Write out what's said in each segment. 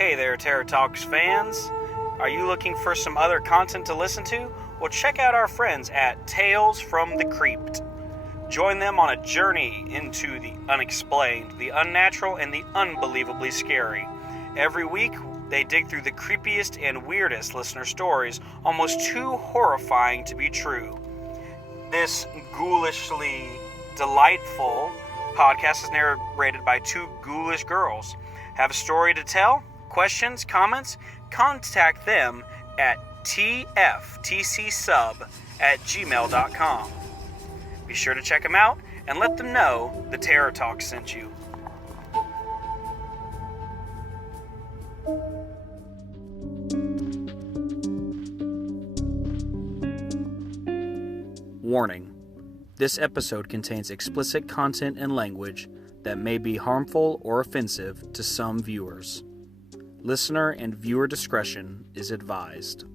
Hey there, Terror Talks fans. Are you looking for some other content to listen to? Well, check out our friends at Tales from the Crypt. Join them on a journey into the unexplained, the unnatural, and the unbelievably scary. Every week, they dig through the creepiest and weirdest listener stories, almost too horrifying to be true. This ghoulishly delightful podcast is narrated by two ghoulish girls. Have a story to tell? Questions? Comments? Contact them at tftcsub@gmail.com. Be sure to check them out and let them know the Terror Talk sent you. Warning. This episode contains explicit content and language that may be harmful or offensive to some viewers. Listener and viewer discretion is advised.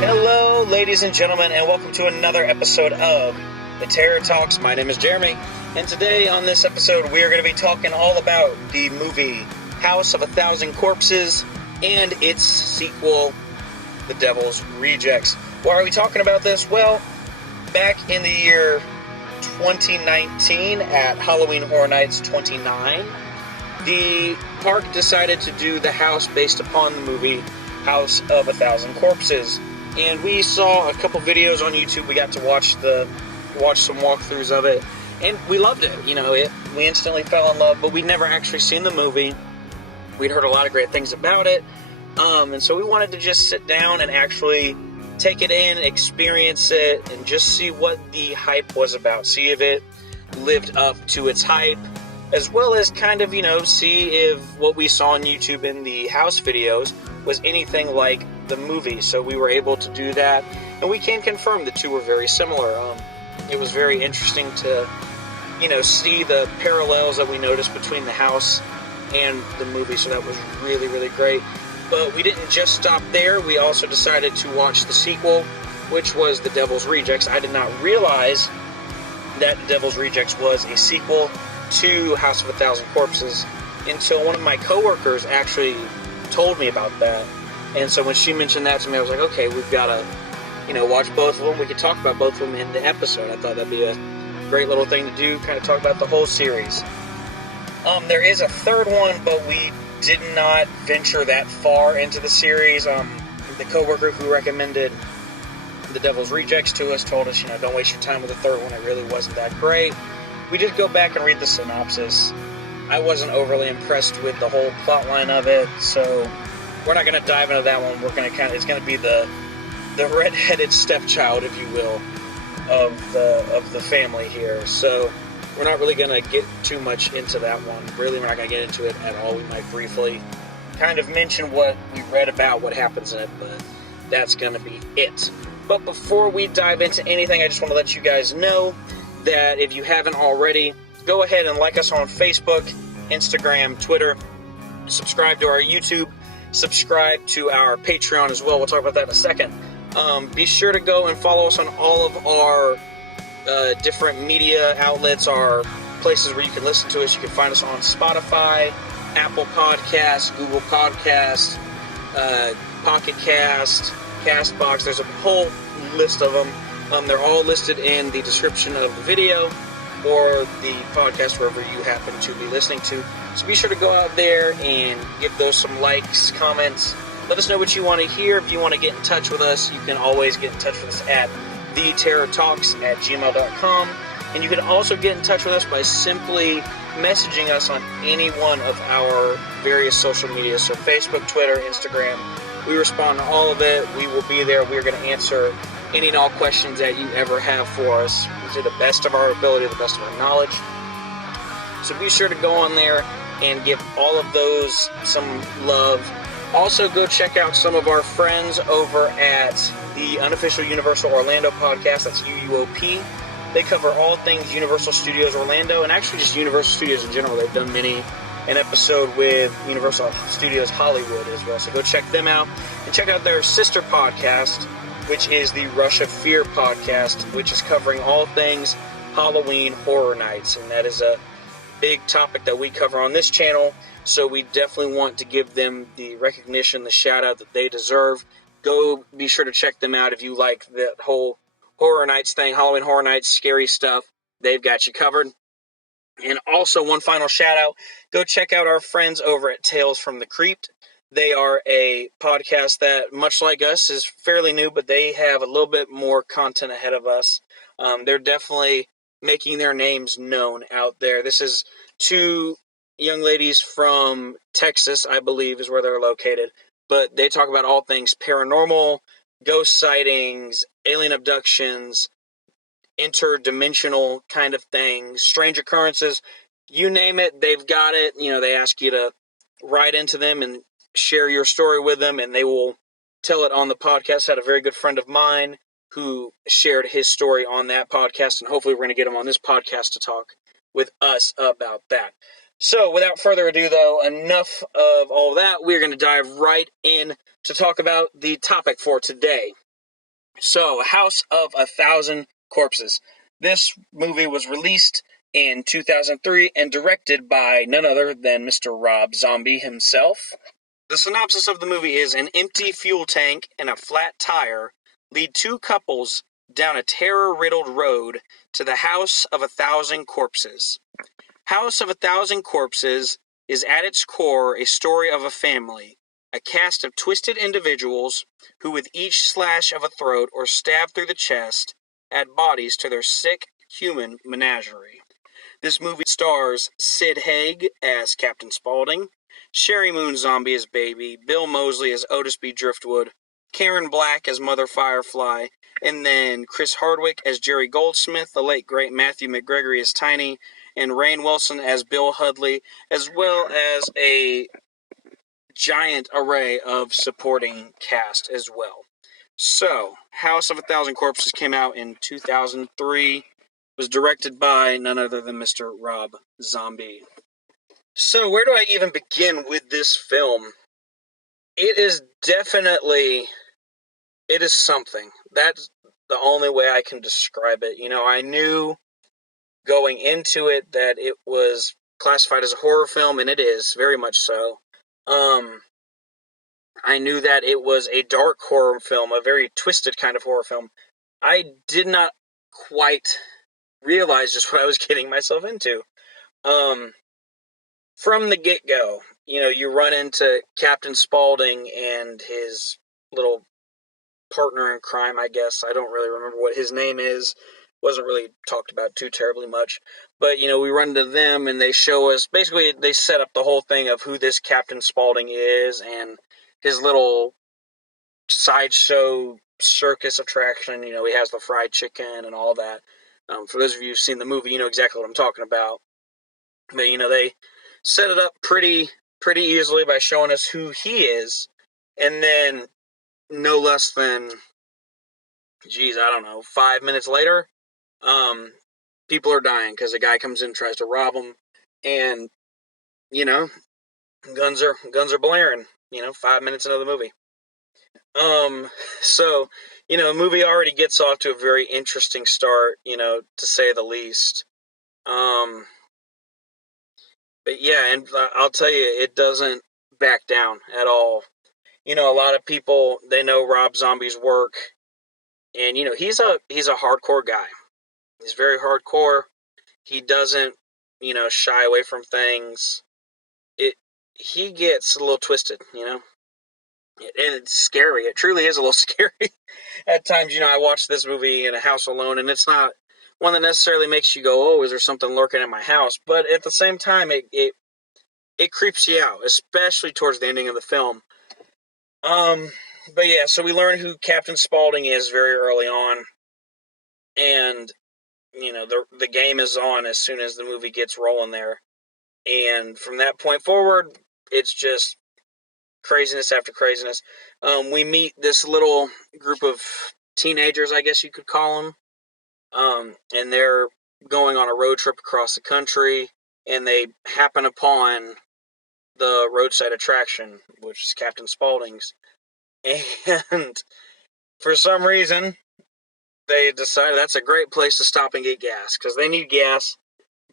Hello, ladies and gentlemen, and welcome to another episode of The Terror Talks. My name is Jeremy, and today on this episode we are going to be talking all about the movie House of a Thousand Corpses and its sequel, The Devil's Rejects. Why are we talking about this? Well, back in the year 2019 at Halloween Horror Nights 29, the park decided to do the house based upon the movie House of a Thousand Corpses. And we saw a couple videos on YouTube. We got to watch some walkthroughs of it, and we loved it. We instantly fell in love, but we'd never actually seen the movie. We'd heard a lot of great things about it, and so we wanted to just sit down and actually take it in, experience it, and just see what the hype was about. See if it lived up to its hype, as well as kind of, see if what we saw on YouTube in the house videos was anything like the movie. So we were able to do that, and we can confirm the two were very similar. It was very interesting to, see the parallels that we noticed between the house and the movie, so that was really, really great. But we didn't just stop there. We also decided to watch the sequel, which was The Devil's Rejects. I did not realize that The Devil's Rejects was a sequel to House of a Thousand Corpses until one of my coworkers actually told me about that. And so when she mentioned that to me, I was like, okay, we've got to watch both of them. We could talk about both of them in the episode. I thought that'd be a great little thing to do, kind of talk about the whole series. There is a third one, but we did not venture that far into the series. The coworker who recommended The Devil's Rejects to us told us, don't waste your time with the third one. It really wasn't that great. We did go back and read the synopsis. I wasn't overly impressed with the whole plot line of it, so we're not going to dive into that one. It's going to be the red-headed stepchild, if you will, of the family here. So we're not really going to get too much into that one. Really, we're not going to get into it at all. We might briefly kind of mention what we read about, what happens in it, but that's going to be it. But before we dive into anything, I just want to let you guys know that if you haven't already, go ahead and like us on Facebook, Instagram, Twitter, subscribe to our YouTube, subscribe to our Patreon as well. We'll talk about that in a second. Be sure to go and follow us on all of our different media outlets, our places where you can listen to us. You can find us on Spotify, Apple Podcasts, Google Podcasts, Pocket Cast, CastBox. There's a whole list of them. They're all listed in the description of the video or the podcast, wherever you happen to be listening to. So be sure to go out there and give those some likes, comments. Let us know what you want to hear. If you want to get in touch with us, you can always get in touch with us at theterrortalks@gmail.com. And you can also get in touch with us by simply messaging us on any one of our various social media. So Facebook, Twitter, Instagram. We respond to all of it. We will be there. We're going to answer any and all questions that you ever have for us to the best of our ability, the best of our knowledge. So be sure to go on there and give all of those some love. Also, go check out some of our friends over at the Unofficial Universal Orlando podcast. That's UUOP. They cover all things Universal Studios Orlando, and actually just Universal Studios in general. They've done many an episode with Universal Studios Hollywood as well. So go check them out and check out their sister podcast, which is the Rush of Fear podcast, which is covering all things Halloween Horror Nights. And that is a big topic that we cover on this channel. So we definitely want to give them the recognition, the shout out that they deserve. Go be sure to check them out if you like that whole Horror Nights thing, Halloween Horror Nights, scary stuff. They've got you covered. And also, one final shout out, go check out our friends over at Tales from the Crypt. They are a podcast that, much like us, is fairly new, but they have a little bit more content ahead of us. They're definitely making their names known out there. This is two young ladies from Texas, I believe, is where they're located. But they talk about all things paranormal, ghost sightings, alien abductions, interdimensional kind of things, strange occurrences, you name it, they've got it. You know, they ask you to write into them and share your story with them, and they will tell it on the podcast. I had a very good friend of mine who shared his story on that podcast, and hopefully we're going to get him on this podcast to talk with us about that. So, without further ado, though, enough of all that. We're going to dive right in to talk about the topic for today. So, House of a Thousand Corpses. This movie was released in 2003 and directed by none other than Mr. Rob Zombie himself. The synopsis of the movie is: an empty fuel tank and a flat tire lead two couples down a terror-riddled road to the House of a Thousand Corpses. House of a Thousand Corpses is at its core a story of a family, a cast of twisted individuals who with each slash of a throat or stab through the chest add bodies to their sick human menagerie. This movie stars Sid Haig as Captain Spaulding, Sheri Moon Zombie as Baby, Bill Moseley as Otis B. Driftwood, Karen Black as Mother Firefly, and then Chris Hardwick as Jerry Goldsmith, the late great Matthew McGregory as Tiny, and Rainn Wilson as Bill Hudley, as well as a giant array of supporting cast as well. So, House of a Thousand Corpses came out in 2003, was directed by none other than Mr. Rob Zombie. So, where do I even begin with this film? It is something. That's the only way I can describe it. You know, I knew going into it that it was classified as a horror film, and it is, very much so. I knew that it was a dark horror film, a very twisted kind of horror film. I did not quite realize just what I was getting myself into. From the get-go, you know, you run into Captain Spaulding and his little partner in crime, I guess. I don't really remember what his name is. Wasn't really talked about too terribly much. But, you know, we run into them and they show us, basically, they set up the whole thing of who this Captain Spaulding is and his little sideshow circus attraction. You know, he has the fried chicken and all that. For those of you who've seen the movie, you know exactly what I'm talking about. But, you know, they set it up pretty easily by showing us who he is. And then, no less than, I don't know, 5 minutes later, people are dying because a guy comes in and tries to rob them. And, you know, guns are blaring, you know, 5 minutes into the movie. So, you know, the movie already gets off to a very interesting start, you know, to say the least. But yeah, and I'll tell you, it doesn't back down at all. You know, a lot of people, they know Rob Zombie's work, and, you know, he's a hardcore guy. He's very hardcore. He doesn't, you know, shy away from things. He gets a little twisted, you know, and it's scary. It truly is a little scary. At times, you know, I watch this movie in a house alone, and it's not one that necessarily makes you go, oh, is there something lurking in my house? But at the same time, it creeps you out, especially towards the ending of the film. But yeah, so we learn who Captain Spaulding is very early on, and, you know, the game is on as soon as the movie gets rolling there. And from that point forward, it's just craziness after craziness. We meet this little group of teenagers, I guess you could call them, and they're going on a road trip across the country, and they happen upon the roadside attraction, which is Captain Spaulding's. And for some reason, they decided that's a great place to stop and get gas, because they need gas.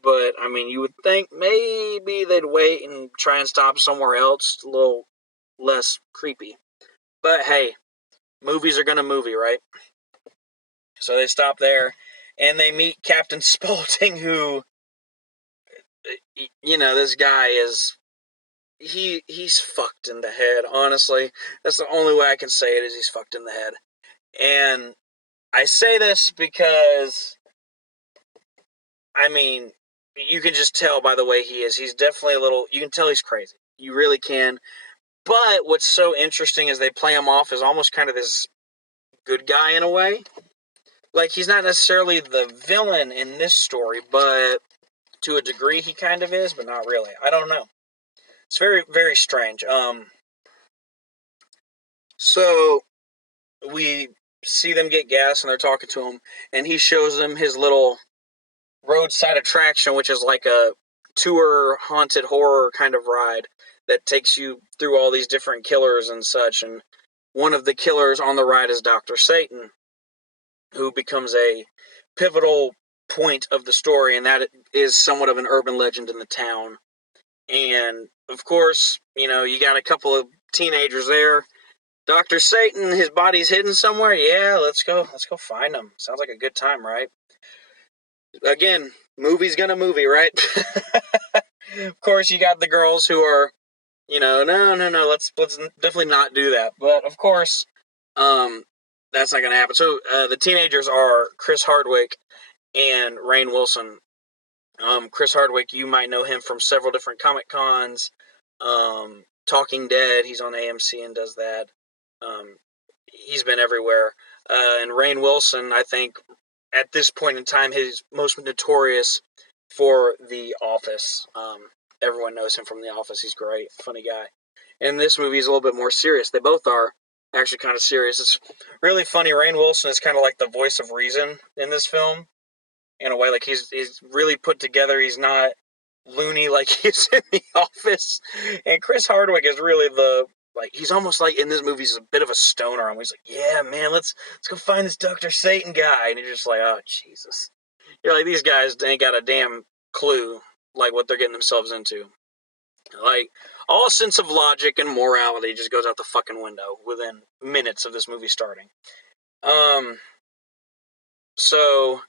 But, I mean, you would think maybe they'd wait and try and stop somewhere else, a little less creepy. But hey, movies are gonna movie, right? So they stop there, and they meet Captain Spaulding, who, this guy is, he's fucked in the head, honestly. That's the only way I can say it, is he's fucked in the head. And I say this because, I mean, you can just tell by the way he is. He's definitely you can tell he's crazy. You really can. But what's so interesting is they play him off as almost kind of this good guy in a way. Like, he's not necessarily the villain in this story, but to a degree he kind of is, but not really. I don't know. It's very, very strange. So we see them get gas, and they're talking to him, and he shows them his little roadside attraction, which is like a tour haunted horror kind of ride that takes you through all these different killers and such. And one of the killers on the ride is Dr. Satan, who becomes a pivotal point of the story, and that is somewhat of an urban legend in the town. And of course, you got a couple of teenagers there. Dr. Satan, his body's hidden somewhere. Yeah, let's go find him. Sounds like a good time, right? Again, movie's gonna movie, right? Of course, you got the girls who are, no, let's definitely not do that. But of course, that's not gonna happen. So the teenagers are Chris Hardwick and Rainn Wilson. Chris Hardwick, you might know him from several different Comic Cons. Talking Dead, he's on AMC and does that. He's been everywhere. And Rainn Wilson, I think, at this point in time, he's most notorious for The Office. Everyone knows him from The Office. He's great, funny guy. And this movie is a little bit more serious. They both are actually kind of serious. It's really funny. Rainn Wilson is kind of like the voice of reason in this film, in a way. Like, he's really put together. He's not loony like he's in The Office. And Chris Hardwick is really he's almost like in this movie he's a bit of a stoner. He's like, yeah, man, let's go find this Dr. Satan guy. And you're just like, oh, Jesus. You're like, these guys ain't got a damn clue, like, what they're getting themselves into. Like, all sense of logic and morality just goes out the fucking window within minutes of this movie starting. So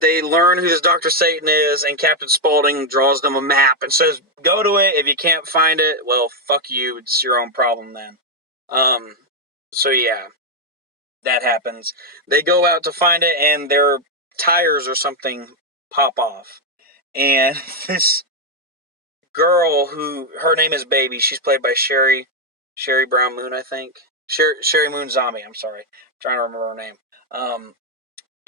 they learn who this Dr. Satan is, and Captain Spaulding draws them a map and says, go to it. If you can't find it, well, fuck you. It's your own problem then. So yeah, that happens. They go out to find it, and their tires or something pop off. And this girl, her name is Baby, she's played by Sheri Brown Moon, I think. Sheri Moon Zombie, I'm sorry. I'm trying to remember her name.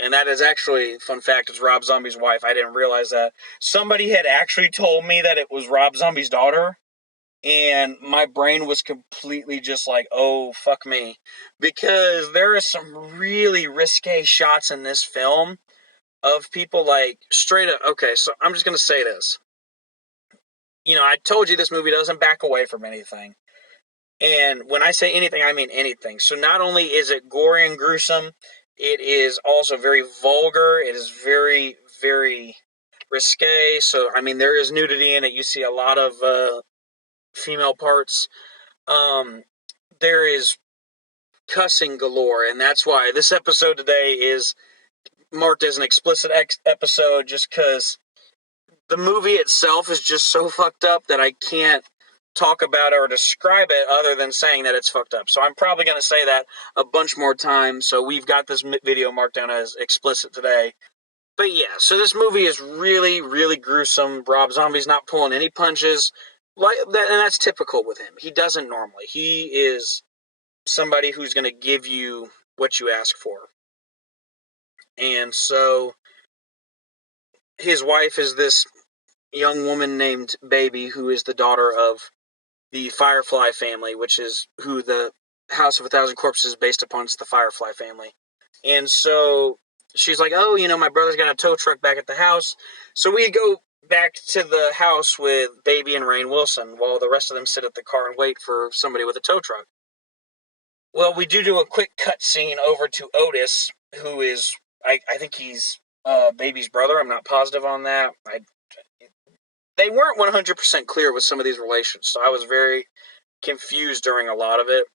And that is actually, fun fact, it's Rob Zombie's wife. I didn't realize that. Somebody had actually told me that it was Rob Zombie's daughter, and my brain was completely just like, oh, fuck me. Because there are some really risque shots in this film of people, like, straight up. Okay, so I'm just going to say this. I told you this movie doesn't back away from anything. And when I say anything, I mean anything. So not only is it gory and gruesome, it is also very vulgar. It is very, very risque. So, there is nudity in it. You see a lot of female parts. There is cussing galore. And that's why this episode today is marked as an explicit episode, just because the movie itself is just so fucked up that I can't talk about it or describe it other than saying that it's fucked up. So I'm probably going to say that a bunch more times. So we've got this video marked down as explicit today. But yeah, so this movie is really, really gruesome. Rob Zombie's not pulling any punches, and that's typical with him. He doesn't normally. He is somebody who's going to give you what you ask for. And so his wife is this young woman named Baby, who is the daughter of the Firefly family, which is who the House of a Thousand Corpses is based upon. It's the Firefly family. And so she's like, oh, my brother's got a tow truck back at the house. So we go back to the house with Baby and Rainn Wilson while the rest of them sit at the car and wait for somebody with a tow truck. Well, we do a quick cut scene over to Otis, who is, I think he's Baby's brother. I'm not positive on that. They weren't 100% clear with some of these relations, so I was very confused during a lot of it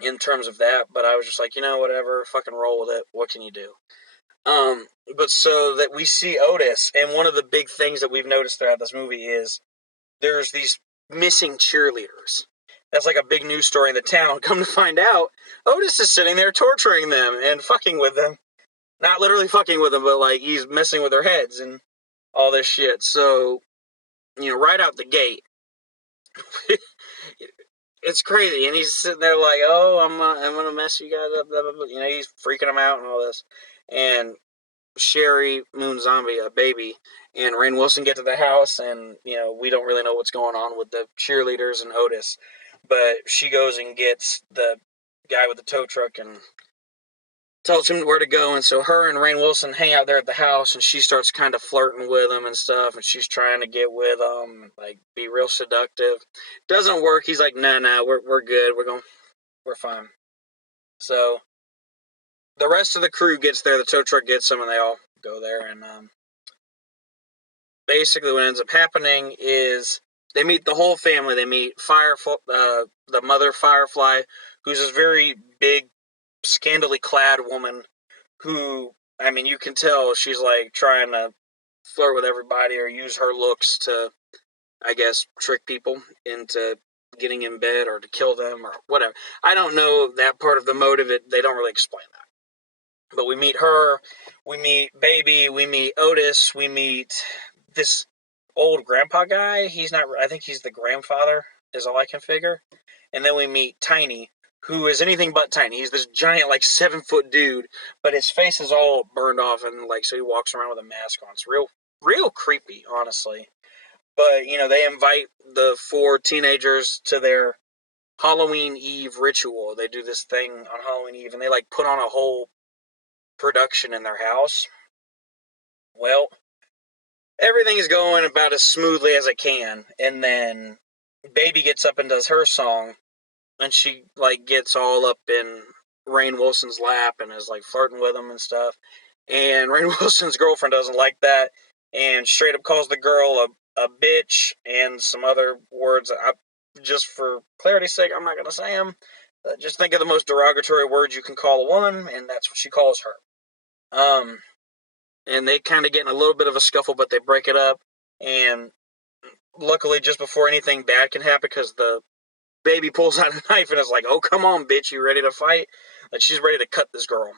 in terms of that, but I was just like, whatever, fucking roll with it. What can you do? But so that we see Otis, and one of the big things that we've noticed throughout this movie is there's these missing cheerleaders. That's like a big news story in the town. Come to find out, Otis is sitting there torturing them and fucking with them. Not literally fucking with them, but like he's messing with their heads and all this shit. So, right out the gate, it's crazy. And he's sitting there like, oh, I'm gonna mess you guys up. Blah, blah, blah. He's freaking them out and all this. And Sheri Moon Zombie, a Baby, and Rainn Wilson get to the house, and we don't really know what's going on with the cheerleaders and Otis, but she goes and gets the guy with the tow truck and tells him where to go, and so her and Rainn Wilson hang out there at the house, and she starts kind of flirting with him and stuff, and she's trying to get with him, like be real seductive. Doesn't work. He's like, nah, we're good. We're fine. So the rest of the crew gets there. The tow truck gets them, and they all go there, and basically what ends up happening is they meet the whole family. They meet the mother Firefly, who's this very big, scantily clad woman who, I mean, you can tell she's like trying to flirt with everybody or use her looks to, I guess, trick people into getting in bed or to kill them or whatever. I don't know that part of the motive. They don't really explain that. But we meet her, we meet Baby, we meet Otis, we meet this old grandpa guy. He's not, I think he's the grandfather, is all I can figure. And then we meet Tiny, who is anything but tiny. He's this giant, like 7-foot dude, but his face is all burned off, and like so he walks around with a mask on. It's real creepy, honestly. But they invite the 4 teenagers to their Halloween Eve ritual. They do this thing on Halloween Eve, and they like put on a whole production in their house. Well, everything is going about as smoothly as it can, and then Baby gets up and does her song, and she like gets all up in Rainn Wilson's lap and is like flirting with him and stuff. And Rainn Wilson's girlfriend doesn't like that and straight up calls the girl a bitch and some other words. Just for clarity's sake, I'm not going to say them. Just think of the most derogatory words you can call a woman, and that's what she calls her. And they kind of get in a little bit of a scuffle, but they break it up. And luckily, just before anything bad can happen, because the Baby pulls out a knife and is like, oh, come on, bitch, you ready to fight? Like, she's ready to cut this girl.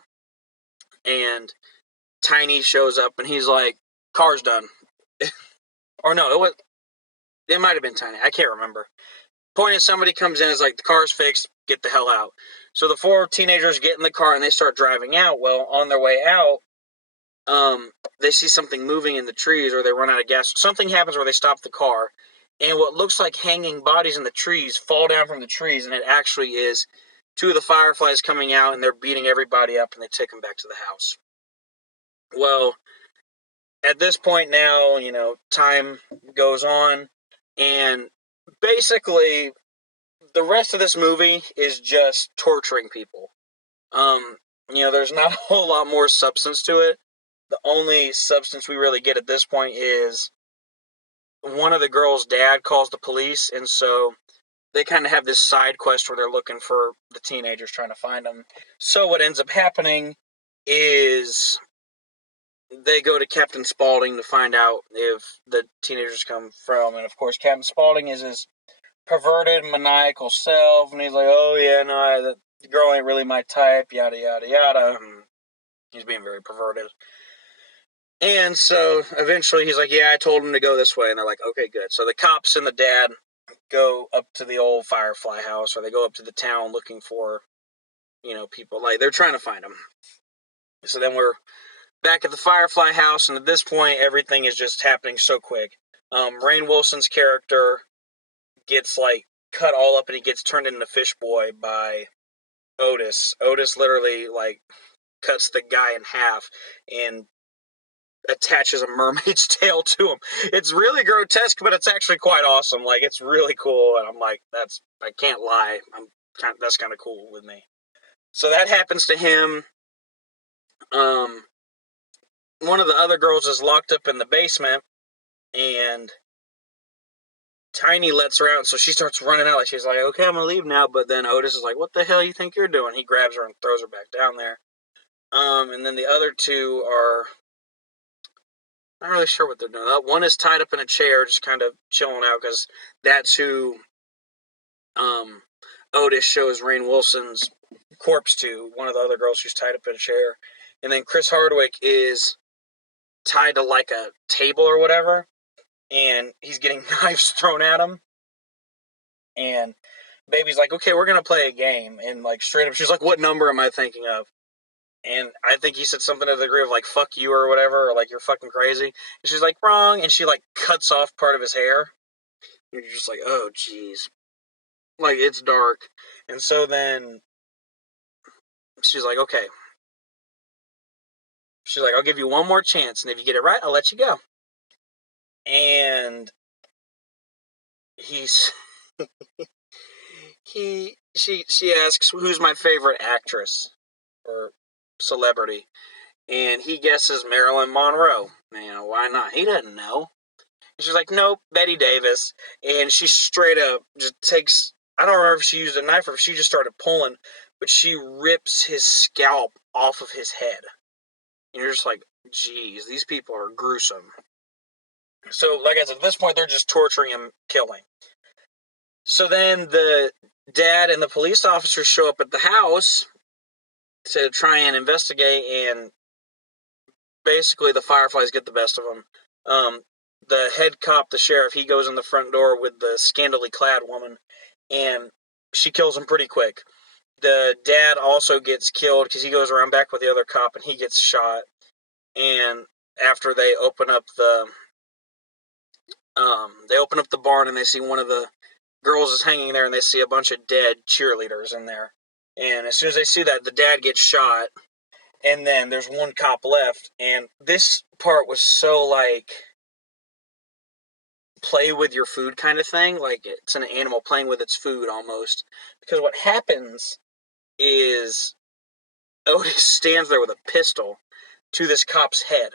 And Tiny shows up, and he's like, car's done. Or no, it might have been Tiny. I can't remember. Point is, somebody comes in and is like, the car's fixed, get the hell out. So the 4 teenagers get in the car, and they start driving out. Well, on their way out, they see something moving in the trees, or they run out of gas. Something happens where they stop the car, and what looks like hanging bodies in the trees fall down from the trees, and it actually is 2 of the Fireflies coming out, and they're beating everybody up, and they take them back to the house. Well, at this point now, time goes on, and basically, the rest of this movie is just torturing people. There's not a whole lot more substance to it. The only substance we really get at this point is one of the girls' dad calls the police, and so they kind of have this side quest where they're looking for the teenagers, trying to find them. So what ends up happening is they go to Captain Spaulding to find out if the teenagers come from, and of course Captain Spaulding is his perverted, maniacal self, and he's like, oh yeah, no, the girl ain't really my type, yada yada yada. He's being very perverted. And so eventually he's like, yeah, I told him to go this way. And they're like, okay, good. So the cops and the dad go up to the old Firefly house, or they go up to the town looking for, people. Like, they're trying to find them. So then we're back at the Firefly house, and at this point, everything is just happening so quick. Rainn Wilson's character gets, like, cut all up, and he gets turned into Fish Boy by Otis. Otis literally, like, cuts the guy in half and attaches a mermaid's tail to him. It's really grotesque, but it's actually quite awesome. Like, it's really cool, and I'm like, I can't lie. That's kind of cool with me. So that happens to him. One of the other girls is locked up in the basement, and Tiny lets her out, so she starts running out. Like, she's like, okay, I'm gonna leave now. But then Otis is like, what the hell you think you're doing? He grabs her and throws her back down there. And then the other two are not really sure what they're doing. One is tied up in a chair, just kind of chilling out, because that's who Otis shows Rainn Wilson's corpse to, one of the other girls who's tied up in a chair. And then Chris Hardwick is tied to like a table or whatever, and he's getting knives thrown at him. And Baby's like, okay, we're going to play a game. And like straight up, she's like, what number am I thinking of? And I think he said something to the degree of like, fuck you or whatever, or like, you're fucking crazy. And she's like, wrong. And she like cuts off part of his hair. And you're just like, oh, jeez. Like, it's dark. And so then she's like, okay. She's like, I'll give you one more chance. And if you get it right, I'll let you go. And she asks, who's my favorite actress or celebrity? And he guesses Marilyn Monroe. Man, why not? He doesn't know. And she's like, nope, Bette Davis. And she straight up just takes, I don't remember if she used a knife or if she just started pulling, but she rips his scalp off of his head. And you're just like, geez, these people are gruesome. So, like I said, at this point, they're just torturing him, killing. So then the dad and the police officers show up at the house to try and investigate, and basically the Fireflies get the best of them. The head cop, the sheriff, he goes in the front door with the scantily clad woman, and she kills him pretty quick. The dad also gets killed because he goes around back with the other cop, and he gets shot. And after they open up the barn, and they see one of the girls is hanging there, and they see a bunch of dead cheerleaders in there. And as soon as they see that, the dad gets shot, and then there's one cop left. And this part was so like play with your food kind of thing, like it's an animal playing with its food almost. Because what happens is Otis stands there with a pistol to this cop's head,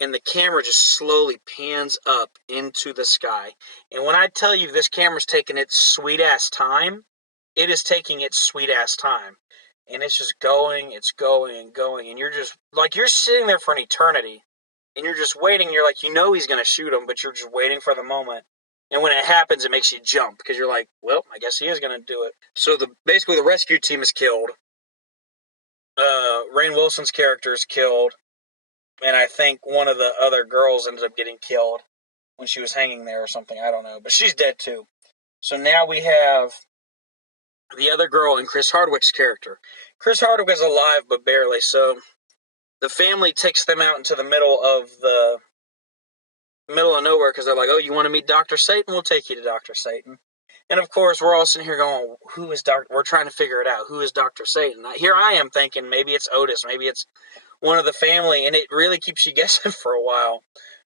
and the camera just slowly pans up into the sky. And when I tell you this camera's taking its sweet-ass time, it is taking its sweet-ass time. And it's just going, and going. And you're just, like, you're sitting there for an eternity. And you're just waiting. You're like, you know he's going to shoot him, but you're just waiting for the moment. And when it happens, it makes you jump. Because you're like, well, I guess he is going to do it. So basically the rescue team is killed. Rainn Wilson's character is killed. And I think one of the other girls ended up getting killed when she was hanging there or something. I don't know. But she's dead too. So now we have the other girl and Chris Hardwick's character. Chris Hardwick is alive, but barely. So the family takes them out into the middle of nowhere because they're like, oh, you want to meet Dr. Satan? We'll take you to Dr. Satan. And of course, we're all sitting here going, who is Dr. We're trying to figure it out. Who is Dr. Satan? Here I am thinking maybe it's Otis. Maybe it's one of the family, and it really keeps you guessing for a while.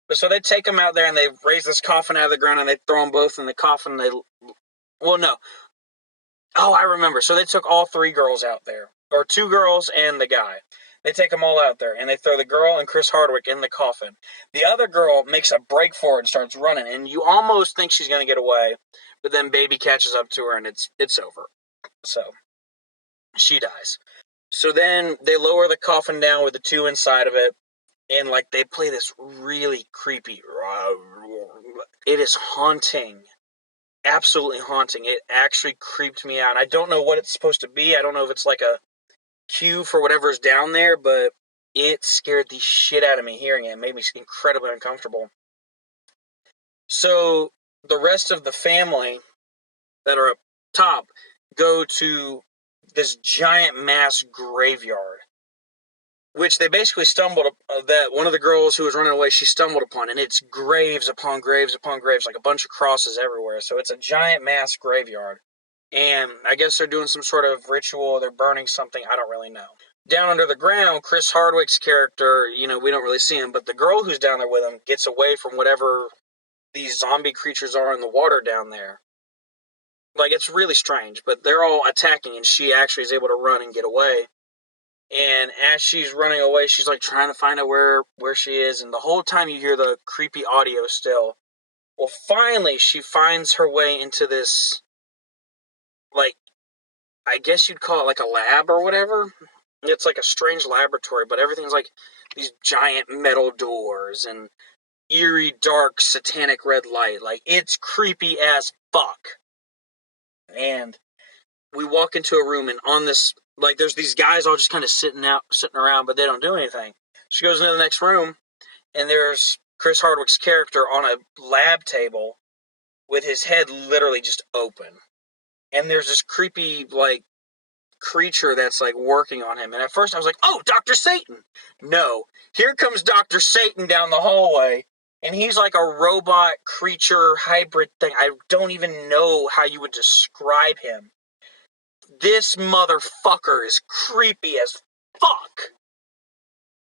But so they take them out there, and they raise this coffin out of the ground, and they throw them both in the coffin. I remember. So they took all three girls out there, or two girls and the guy. They take them all out there, and they throw the girl and Chris Hardwick in the coffin. The other girl makes a break for it and starts running, and you almost think she's going to get away, but then Baby catches up to her, and it's over. So she dies. So then they lower the coffin down with the two inside of it, and like they play this really creepy. It is haunting, absolutely haunting. It actually creeped me out. I don't know what it's supposed to be. I don't know if it's like a cue for whatever's down there, but it scared the shit out of me hearing it. It made me incredibly uncomfortable. So the rest of the family that are up top go to this giant mass graveyard, which they basically that one of the girls who was running away, she stumbled upon, and it's graves upon graves upon graves, like a bunch of crosses everywhere. So it's a giant mass graveyard, and I guess they're doing some sort of ritual, they're burning something, I don't really know. down under the ground, Chris Hardwick's character, we don't really see him, but the girl who's down there with him gets away from whatever these zombie creatures are in the water down there. Like, it's really strange, but they're all attacking, and she actually is able to run and get away. And as she's running away, she's like trying to find out where she is, and the whole time you hear the creepy audio still. Well, finally, she finds her way into this, like, I guess you'd call it like a lab or whatever. It's like a strange laboratory, but everything's like these giant metal doors and eerie, dark, satanic red light. Like, it's creepy as fuck. And we walk into a room, and on this, like, there's these guys all just kind of sitting around, but they don't do anything. She goes into the next room, and there's Chris Hardwick's character on a lab table with his head literally just open. And there's this creepy, like, creature that's, like, working on him. And at first I was like, oh, Dr. Satan! No. Here comes Dr. Satan down the hallway, and he's like a robot creature hybrid thing. I don't even know how you would describe him. This motherfucker is creepy as fuck.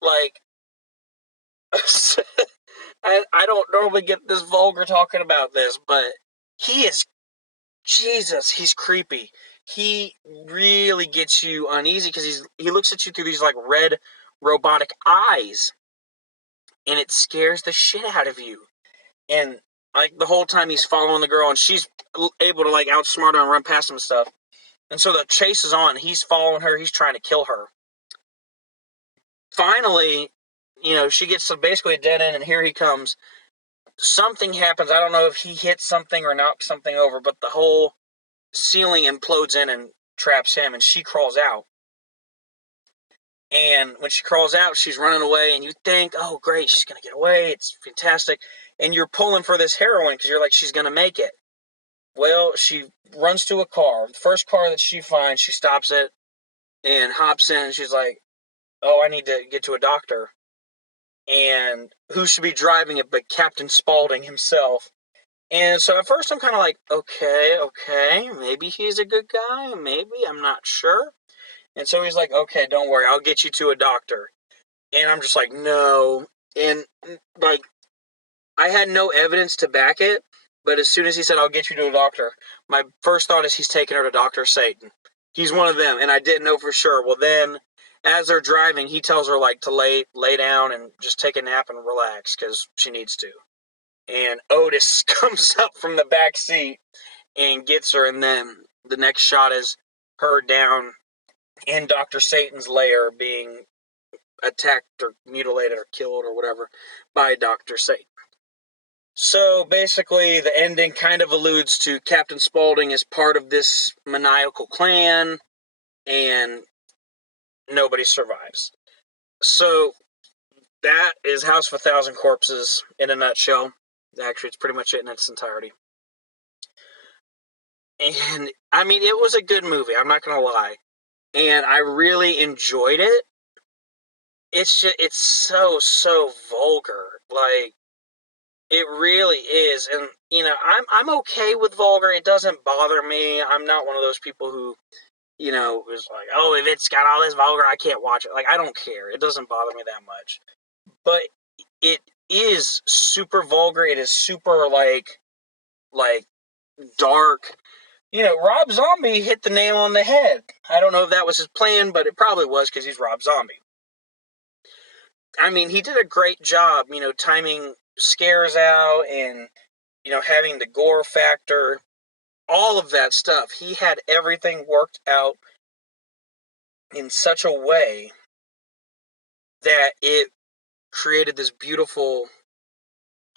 Like, I don't normally get this vulgar talking about this, but he is, Jesus, he's creepy. He really gets you uneasy because he looks at you through these, like, red robotic eyes, and it scares the shit out of you. And, like, the whole time he's following the girl, and she's able to, like, outsmart her and run past him and stuff. And so the chase is on. He's following her. He's trying to kill her. Finally, she gets to basically a dead end, and here he comes. Something happens. I don't know if he hits something or knocks something over, but the whole ceiling implodes in and traps him, and she crawls out. And when she crawls out, she's running away, and you think, oh, great, she's going to get away. It's fantastic. And you're pulling for this heroine because you're like, she's going to make it. Well, she runs to a car. The first car that she finds, she stops it and hops in, and she's like, oh, I need to get to a doctor. And who should be driving it but Captain Spaulding himself. And so at first I'm kind of like, okay, maybe he's a good guy, maybe, I'm not sure. And so he's like, okay, don't worry, I'll get you to a doctor. And I'm just like, no. And, like, I had no evidence to back it, but as soon as he said, I'll get you to a doctor, my first thought is he's taking her to Dr. Satan. He's one of them, and I didn't know for sure. Well, then, as they're driving, he tells her, like, to lay down and just take a nap and relax, because she needs to. And Otis comes up from the back seat and gets her, and then the next shot is her down in Dr. Satan's lair being attacked or mutilated or killed or whatever by Dr. Satan. So basically the ending kind of alludes to Captain Spaulding as part of this maniacal clan, and nobody survives. So that is House of a Thousand Corpses in a nutshell. Actually, it's pretty much it in its entirety. And, I mean, it was a good movie, I'm not going to lie. And I really enjoyed it. It's just, it's so vulgar. Like, it really is. And, I'm okay with vulgar. It doesn't bother me. I'm not one of those people who, is like, oh, if it's got all this vulgar, I can't watch it. Like, I don't care. It doesn't bother me that much. But it is super vulgar. It is super, like, dark. Rob Zombie hit the nail on the head. I don't know if that was his plan, but it probably was because he's Rob Zombie. I mean, he did a great job, timing scares out and, having the gore factor, all of that stuff. He had everything worked out in such a way that it created this beautiful,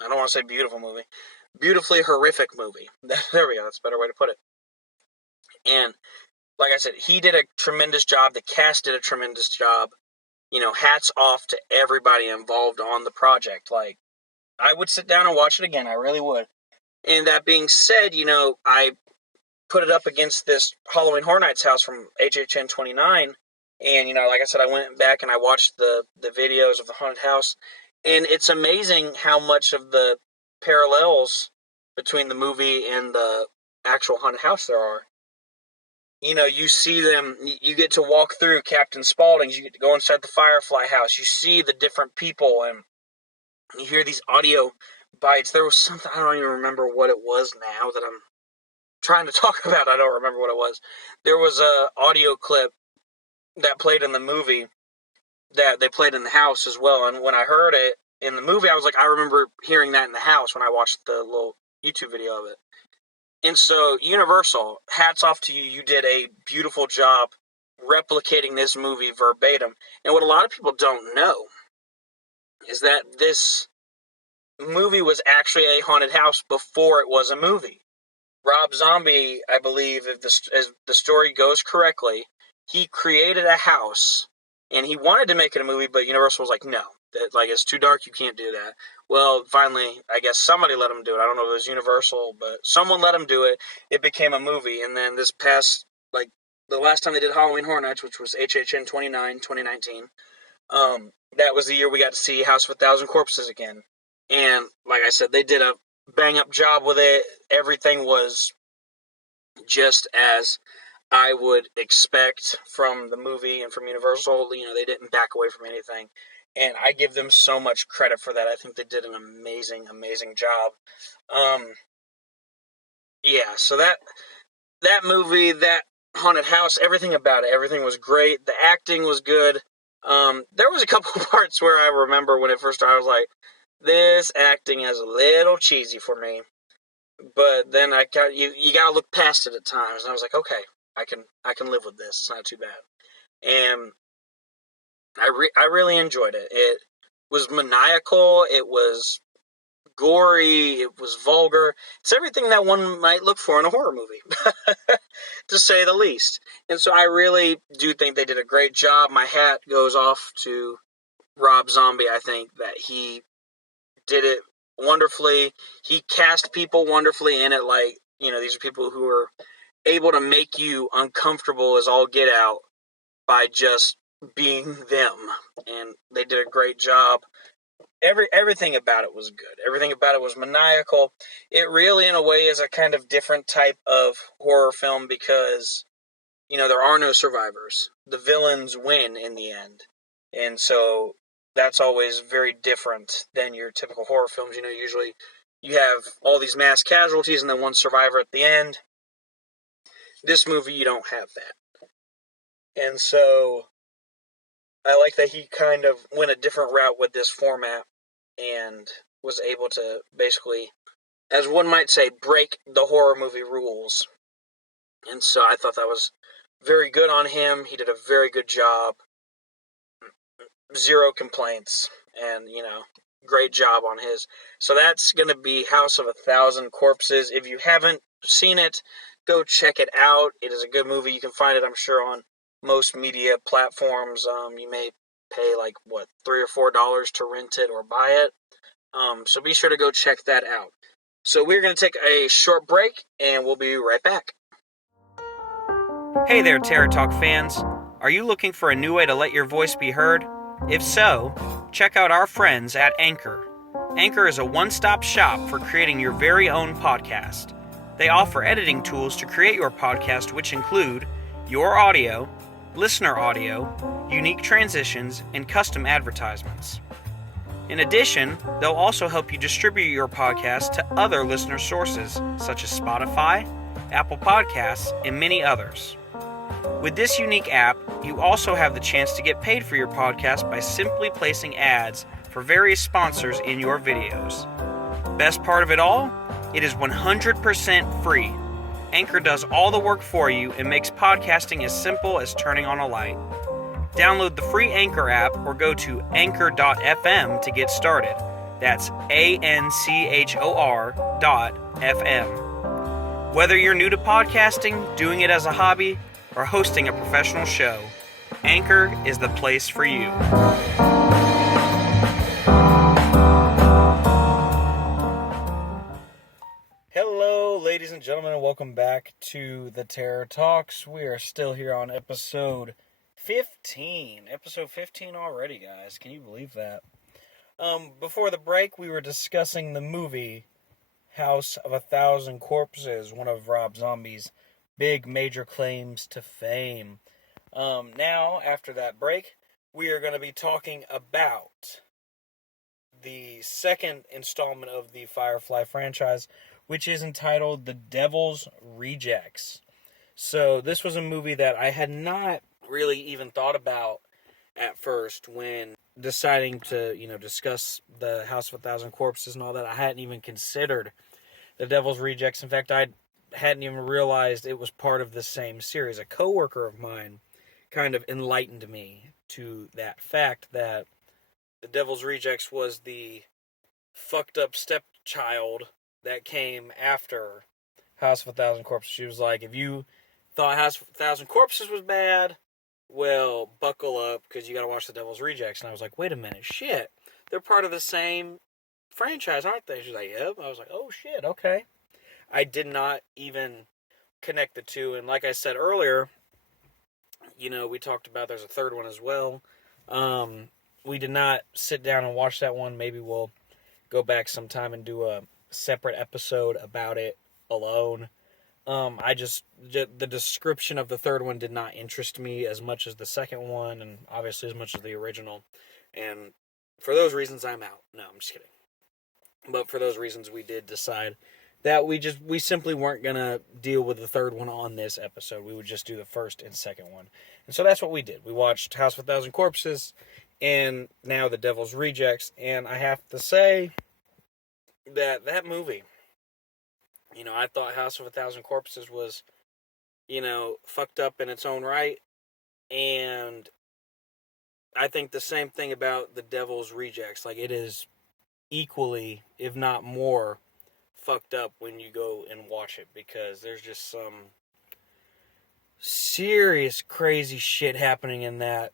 I don't want to say beautiful movie, beautifully horrific movie. There we go, that's a better way to put it. And like I said, he did a tremendous job. The cast did a tremendous job. Hats off to everybody involved on the project. Like, I would sit down and watch it again. I really would. And that being said, I put it up against this Halloween Horror Nights house from HHN 29. And, like I said, I went back and I watched the videos of the haunted house. And it's amazing how much of the parallels between the movie and the actual haunted house there are. you see them, you get to walk through Captain Spaulding's, you get to go inside the Firefly house, you see the different people, and you hear these audio bites. There was something, I don't even remember what it was now that I'm trying to talk about. I don't remember what it was. There was a audio clip that played in the movie that they played in the house as well, and when I heard it in the movie, I was like, I remember hearing that in the house when I watched the little YouTube video of it. And so, Universal, hats off to you. You did a beautiful job replicating this movie verbatim. And what a lot of people don't know is that this movie was actually a haunted house before it was a movie. Rob Zombie, I believe, if the story goes correctly, he created a house, and he wanted to make it a movie, but Universal was like, no, it's too dark, you can't do that. Well, finally, I guess somebody let him do it. I don't know if it was Universal, but someone let him do it. It became a movie, and then this past, the last time they did Halloween Horror Nights, which was HHN 2019, that was the year we got to see House of a Thousand Corpses again. And, like I said, they did a bang-up job with it. Everything was just as I would expect from the movie and from Universal. They didn't back away from anything. And I give them so much credit for that. I think they did an amazing, amazing job. Yeah, so that movie, that haunted house, everything about it, everything was great. The acting was good. There was a couple parts where I remember when it first started, I was like, this acting is a little cheesy for me. But then you gotta look past it at times, and I was like, okay, I can live with this. It's not too bad. And I really enjoyed it. It was maniacal. It was gory. It was vulgar. It's everything that one might look for in a horror movie, to say the least. And so I really do think they did a great job. My hat goes off to Rob Zombie. I think that he did it wonderfully. He cast people wonderfully in it. These are people who are able to make you uncomfortable as all get out by just being them. And they did a great job. Everything about it was good. Everything about it was maniacal. It really, in a way, is a kind of different type of horror film because, there are no survivors. The villains win in the end. And so that's always very different than your typical horror films. Usually you have all these mass casualties and then one survivor at the end. This movie, you don't have that. And so I like that he kind of went a different route with this format and was able to basically, as one might say, break the horror movie rules. And so I thought that was very good on him. He did a very good job. Zero complaints. And, great job on his. So that's going to be House of a Thousand Corpses. If you haven't seen it, go check it out. It is a good movie. You can find it, I'm sure, on most media platforms. You may pay $3 or $4 to rent it or buy it. So be sure to go check that out. So we're going to take a short break, and we'll be right back. Hey there, Terror Talk fans. Are you looking for a new way to let your voice be heard? If so, check out our friends at Anchor. Anchor is a one-stop shop for creating your very own podcast. They offer editing tools to create your podcast, which include your audio, listener audio, unique transitions, and custom advertisements. In addition, they'll also help you distribute your podcast to other listener sources, such as Spotify, Apple Podcasts, and many others. With this unique app, you also have the chance to get paid for your podcast by simply placing ads for various sponsors in your videos. Best part of it all? It is 100% free. Anchor does all the work for you and makes podcasting as simple as turning on a light. Download the free Anchor app or go to anchor.fm to get started. That's ANCHOR.FM. Whether you're new to podcasting, doing it as a hobby, or hosting a professional show, Anchor is the place for you. Hello, ladies and gentlemen, and welcome back to the Terror Talks. We are still here on episode 15. Episode 15 already, guys. Can you believe that? Before the break, we were discussing the movie House of a Thousand Corpses, one of Rob Zombie's big major claims to fame. Now, after that break, we are going to be talking about the second installment of the Firefly franchise, which is entitled The Devil's Rejects. So this was a movie that I had not really even thought about at first when deciding to, discuss the House of a Thousand Corpses and all that. I hadn't even considered The Devil's Rejects. In fact, I hadn't even realized it was part of the same series. A coworker of mine kind of enlightened me to that fact that The Devil's Rejects was the fucked up stepchild that came after House of a Thousand Corpses. She was like, if you thought House of a Thousand Corpses was bad, well, buckle up, because you gotta watch The Devil's Rejects. And I was like, wait a minute, shit. They're part of the same franchise, aren't they? She's like, yep. I was like, oh shit, okay. I did not even connect the two. And like I said earlier, we talked about there's a third one as well. We did not sit down and watch that one. Maybe we'll go back sometime and do a separate episode about it alone. The description of the third one did not interest me as much as the second one, and obviously as much as the original. And for those reasons, I'm out. No, I'm just kidding. But for those reasons, we did decide that we simply weren't going to deal with the third one on this episode. We would just do the first and second one. And so that's what we did. We watched House of a Thousand Corpses and now The Devil's Rejects. And I have to say that movie, I thought House of a Thousand Corpses was, fucked up in its own right. And I think the same thing about The Devil's Rejects. Like, it is equally, if not more, fucked up when you go and watch it, because there's just some serious crazy shit happening in that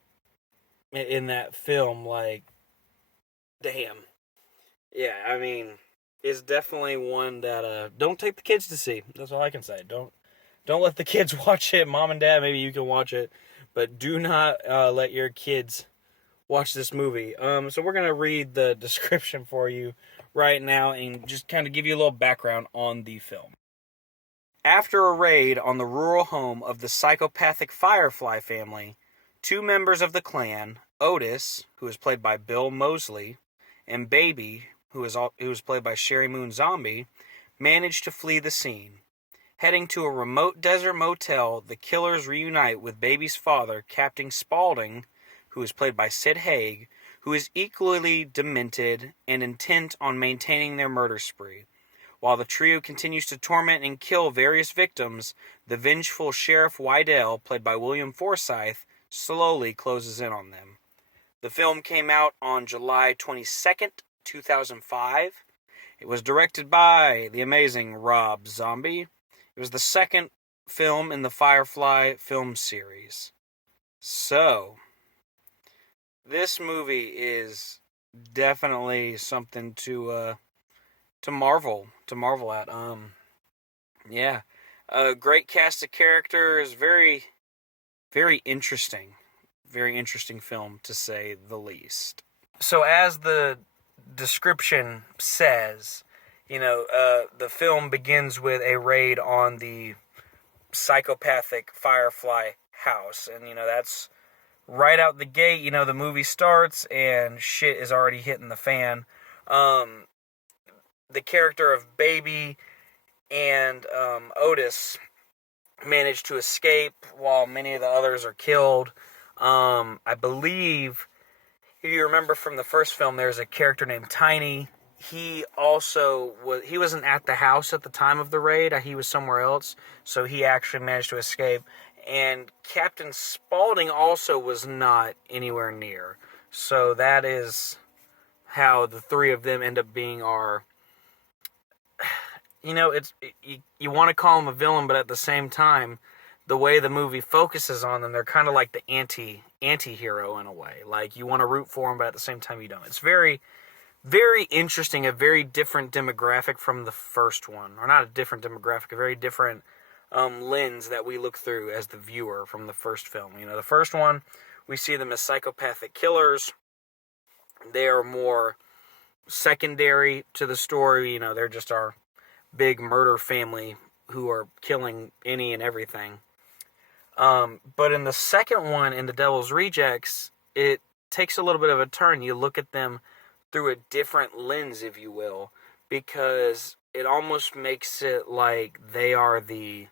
film. Like, damn. Yeah, I mean, it's definitely one that don't take the kids to see. That's all I can say. Don't let the kids watch it. Mom and Dad, maybe you can watch it, but do not let your kids watch this movie. So we're gonna read the description for you right now and just kind of give you a little background on the film. After a raid on the rural home of the psychopathic Firefly family, two members of the clan, Otis, who is played by Bill Moseley, and Baby, who is played by Sheri Moon Zombie, manage to flee the scene. Heading to a remote desert motel, the killers reunite with Baby's father, Captain Spaulding, who is played by Sid Haig, who is equally demented and intent on maintaining their murder spree. While the trio continues to torment and kill various victims, the vengeful Sheriff Wydell, played by William Forsythe, slowly closes in on them. The film came out on July 22nd, 2005. It was directed by the amazing Rob Zombie. It was the second film in the Firefly film series. So, this movie is definitely something to marvel at. Yeah, a great cast of characters, very, very interesting film to say the least. So, as the description says, the film begins with a raid on the psychopathic Firefly house, and that's right out the gate. The movie starts and shit is already hitting the fan. The character of Baby and Otis manage to escape while many of the others are killed. I believe, if you remember from the first film, there's a character named Tiny. He wasn't at the house at the time of the raid. He was somewhere else, so he actually managed to escape. And Captain Spaulding also was not anywhere near. So that is how the three of them end up being our... you want to call him a villain, but at the same time, the way the movie focuses on them, they're kind of like the anti-hero in a way. Like, you want to root for them, but at the same time you don't. It's very, very interesting, a very different demographic from the first one. Or not a different demographic, a very different lens that we look through as the viewer from the first film. The first one, we see them as psychopathic killers. They are more secondary to the story. They're just our big murder family who are killing any and everything. But in the second one, in The Devil's Rejects, it takes a little bit of a turn. You look at them through a different lens, if you will, because it almost makes it like they're the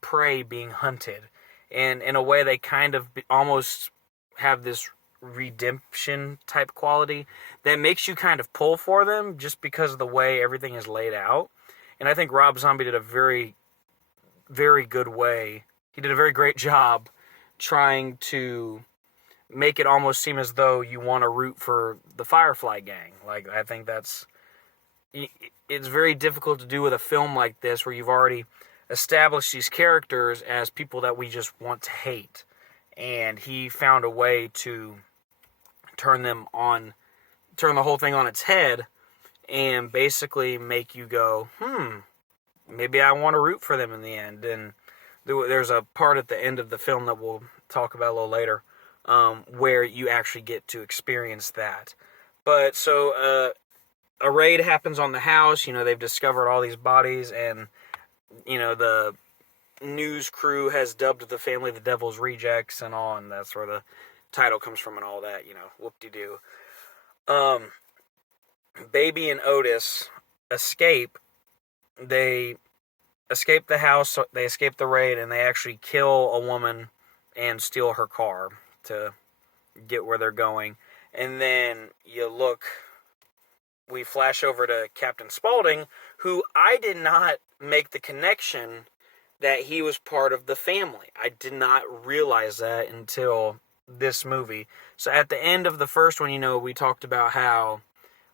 prey being hunted. And in a way, they kind of almost have this redemption type quality that makes you kind of pull for them just because of the way everything is laid out. And I think Rob Zombie did a very, very good way. He did a very great job trying to make it almost seem as though you want to root for the Firefly gang. Like, I think it's very difficult to do with a film like this where you've already established these characters as people that we just want to hate. And he found a way to turn the whole thing on its head and basically make you go, maybe I want to root for them in the end. And there's a part at the end of the film that we'll talk about a little later, where you actually get to experience that. But so a raid happens on the house. They've discovered all these bodies, and the news crew has dubbed the family the Devil's Rejects and all, and that's where the title comes from and all that, whoop-de-doo. Baby and Otis escape. They escape the house, they escape the raid, and they actually kill a woman and steal her car to get where they're going. And then we flash over to Captain Spaulding, who I did not make the connection that he was part of the family. I did not realize that until this movie. So at the end of the first one, we talked about how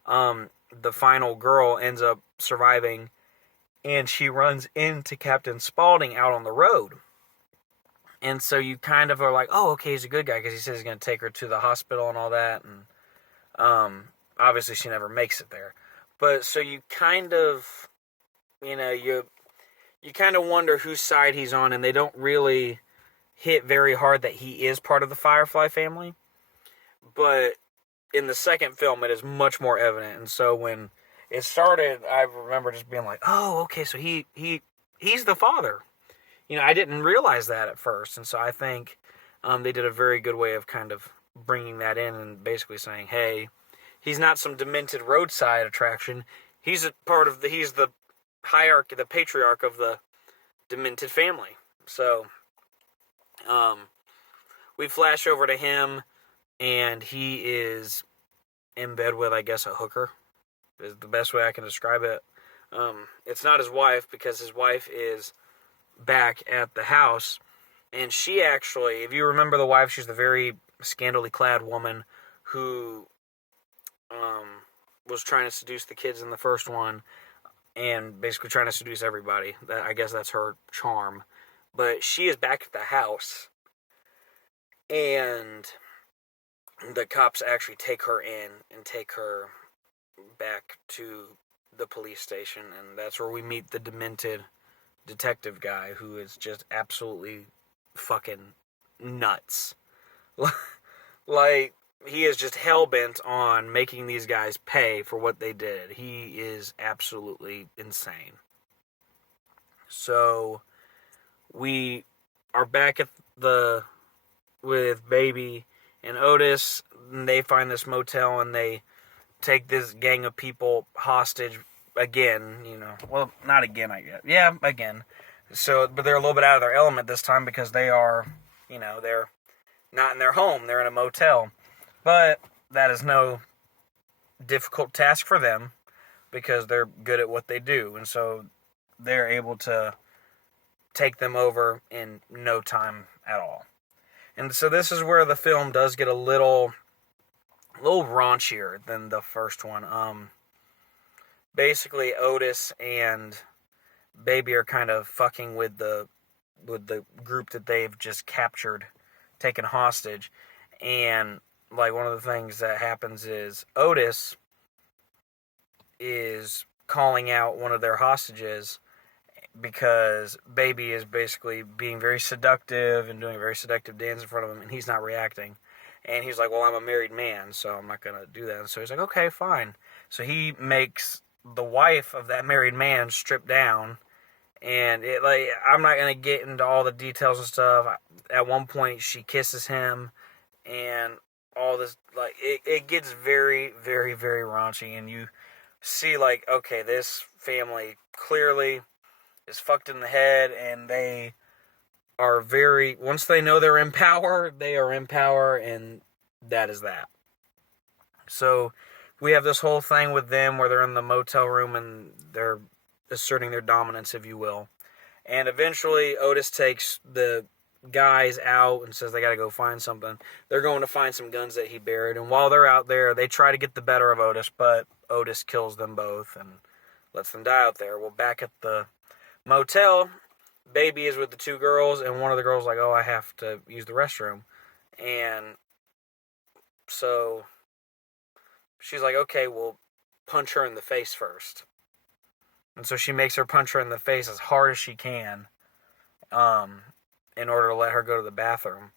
the final girl ends up surviving, and she runs into Captain Spaulding out on the road. And so you kind of are like, oh, okay, he's a good guy, because he says he's going to take her to the hospital and all that, and obviously she never makes it there. But so you kind of, you kind of wonder whose side he's on, and they don't really hit very hard that he is part of the Firefly family. But in the second film, it is much more evident. And so when it started, I remember just being like, oh, okay, so he's the father. I didn't realize that at first. And so I think they did a very good way of kind of bringing that in and basically saying, hey, he's not some demented roadside attraction. He's the hierarchy, the patriarch of the demented family. So we flash over to him, and he is in bed with, I guess, a hooker, is the best way I can describe it. It's not his wife, because his wife is back at the house, and she actually, if you remember the wife, she's the very scantily clad woman who was trying to seduce the kids in the first one, and basically trying to seduce everybody. I guess that's her charm. But she is back at the house, and the cops actually take her in and take her back to the police station, and that's where we meet the demented detective guy, who is just absolutely fucking nuts. Like, he is just hell-bent on making these guys pay for what they did. He is absolutely insane. So we are back with Baby and Otis, and they find this motel, and they take this gang of people hostage again, well, not again, I guess. Yeah, again. So, but they're a little bit out of their element this time, because they are, they're not in their home, they're in a motel. But that is no difficult task for them, because they're good at what they do, and so they're able to take them over in no time at all. And so this is where the film does get a little raunchier than the first one. Basically, Otis and Baby are kind of fucking with the group that they've just captured, taken hostage. And like, one of the things that happens is Otis is calling out one of their hostages, because Baby is basically being very seductive and doing a very seductive dance in front of him, and he's not reacting. And he's like, well, I'm a married man, so I'm not going to do that. And so he's like, okay, fine. So he makes the wife of that married man strip down And it, like, I'm not going to get into all the details and stuff. At one point, she kisses him, and all this, like, it gets very, very, very raunchy, and you see, like, okay, this family clearly is fucked in the head, and they are very, once they know they're in power, they are in power, and that is that. So we have this whole thing with them where they're in the motel room and they're asserting their dominance, if you will. And eventually Otis takes the guys out and says they got to go find something. They're going to find some guns that he buried. And while they're out there, they try to get the better of Otis, but Otis kills them both and lets them die out there. Well, back at the motel, Baby is with the two girls, and one of the girls is like, oh, I have to use the restroom. And so she's like, okay, well, punch her in the face first. And so she makes her punch her in the face as hard as she can, in order to let her go to the bathroom,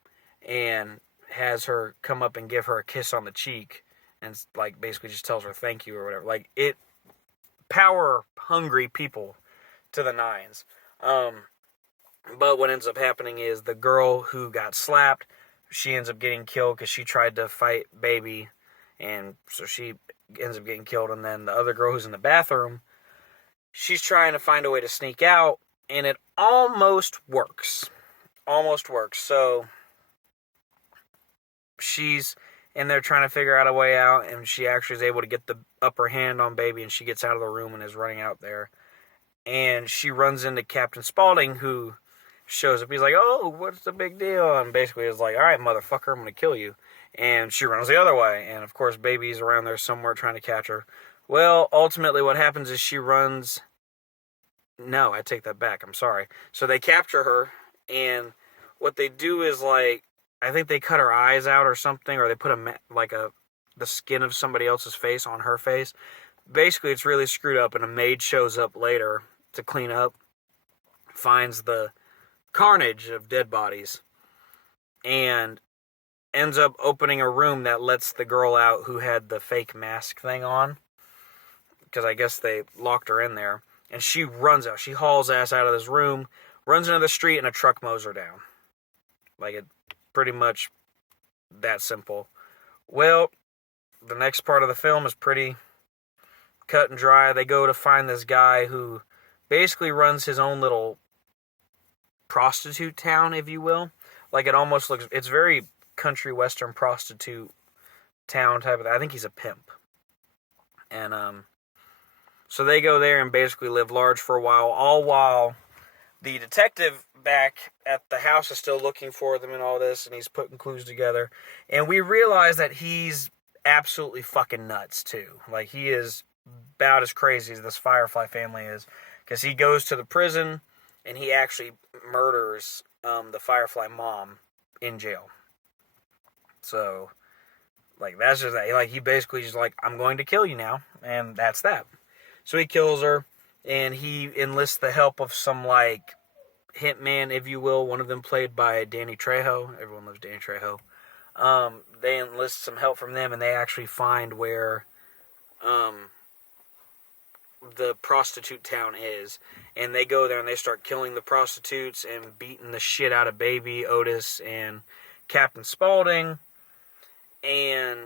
and has her come up and give her a kiss on the cheek, and like basically just tells her thank you or whatever. Like, it, power hungry people to the nines. But what ends up happening is the girl who got slapped, she ends up getting killed because she tried to fight Baby, and so she ends up getting killed. And then the other girl who's in the bathroom, she's trying to find a way to sneak out, and it almost works. Almost works. So she's in there trying to figure out a way out, and she actually is able to get the upper hand on Baby, and she gets out of the room and is running out there. And she runs into Captain Spaulding, who shows up. He's like, oh, what's the big deal? And basically is like, all right, motherfucker, I'm going to kill you. And she runs the other way. And, of course, Baby's around there somewhere trying to catch her. Well, ultimately what happens is she runs... No, I take that back. I'm sorry. So they capture her, and what they do is, like, I think they cut her eyes out or something, or they put the skin of somebody else's face on her face. Basically, it's really screwed up, and a maid shows up later to clean up, finds the carnage of dead bodies, and ends up opening a room that lets the girl out who had the fake mask thing on, because I guess they locked her in there, and she runs out. She hauls ass out of this room, runs into the street, and a truck mows her down. Like, it pretty much that simple. Well, the next part of the film is pretty cut and dry. They go to find this guy who basically runs his own little prostitute town, if you will. Like, it almost looks, it's very country western prostitute town type of thing. I think he's a pimp. And so they go there and basically live large for a while, all while the detective back at the house is still looking for them and all this, and he's putting clues together. And we realize that he's absolutely fucking nuts too. Like, he is about as crazy as this Firefly family is, because he goes to the prison and he actually murders the Firefly mom in jail. So, like, that's just that. Like, he basically just like, I'm going to kill you now, and that's that. So he kills her, and he enlists the help of some, like, hitman, if you will. One of them played by Danny Trejo. Everyone loves Danny Trejo. They enlist some help from them, and they actually find where the prostitute town is, and they go there and they start killing the prostitutes and beating the shit out of Baby, Otis, and Captain Spaulding. And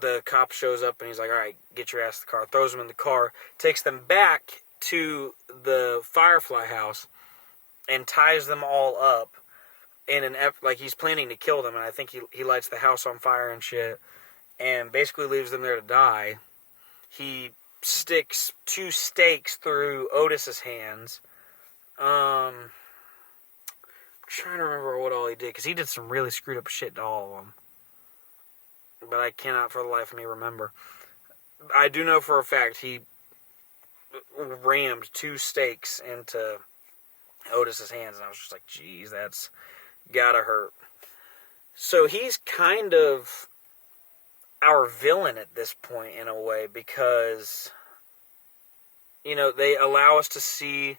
the cop shows up and he's like, all right, get your ass to the car. Throws them in the car, takes them back to the Firefly house, and ties them all up in an like he's planning to kill them. And I think he lights the house on fire and shit, and basically leaves them there to die. He sticks 2 stakes through Otis's hands. I'm trying to remember what all he did, because he did some really screwed up shit to all of them, but I cannot for the life of me remember. I do know for a fact he rammed 2 stakes into Otis's hands, and I was just like, geez, that's gotta hurt. So he's kind of our villain at this point in a way, because, you know, they allow us to see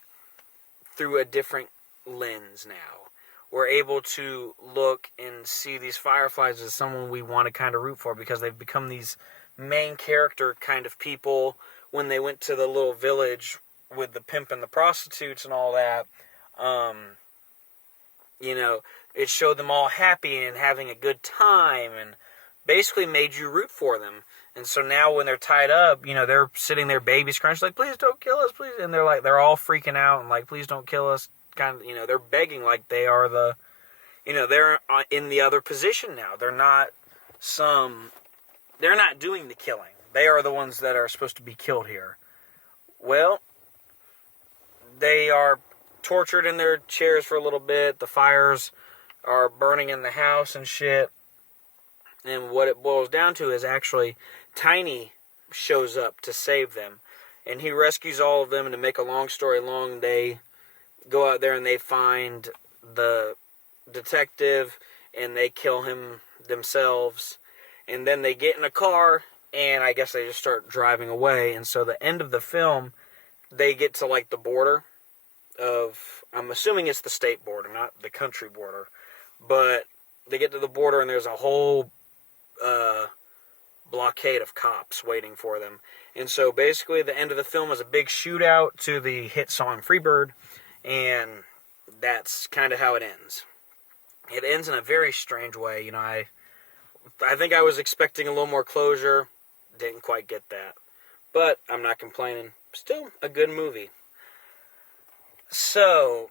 through a different lens now. We're able to look and see these Fireflies as someone we want to kind of root for, because they've become these main character kind of people. When they went to the little village with the pimp and the prostitutes and all that, it showed them all happy and having a good time and basically made you root for them. And so now when they're tied up, they're sitting there baby scrunch like, please don't kill us, please. And they're all freaking out and like, please don't kill us. Kind of, they're begging like they are they're in the other position now. They're not doing the killing. They are the ones that are supposed to be killed here. Well, they are tortured in their chairs for a little bit. The fires are burning in the house and shit. And what it boils down to is actually Tiny shows up to save them. And he rescues all of them. And to make a long story long, they go out there and they find the detective and they kill him themselves. And then they get in a car and I guess they just start driving away. And so the end of the film, they get to like the border of, I'm assuming it's the state border, not the country border. But they get to the border and there's a whole blockade of cops waiting for them. And so basically the end of the film is a big shootout to the hit song Freebird. And that's kind of how it ends. It ends in a very strange way. I think I was expecting a little more closure. Didn't quite get that. But I'm not complaining. Still a good movie. So,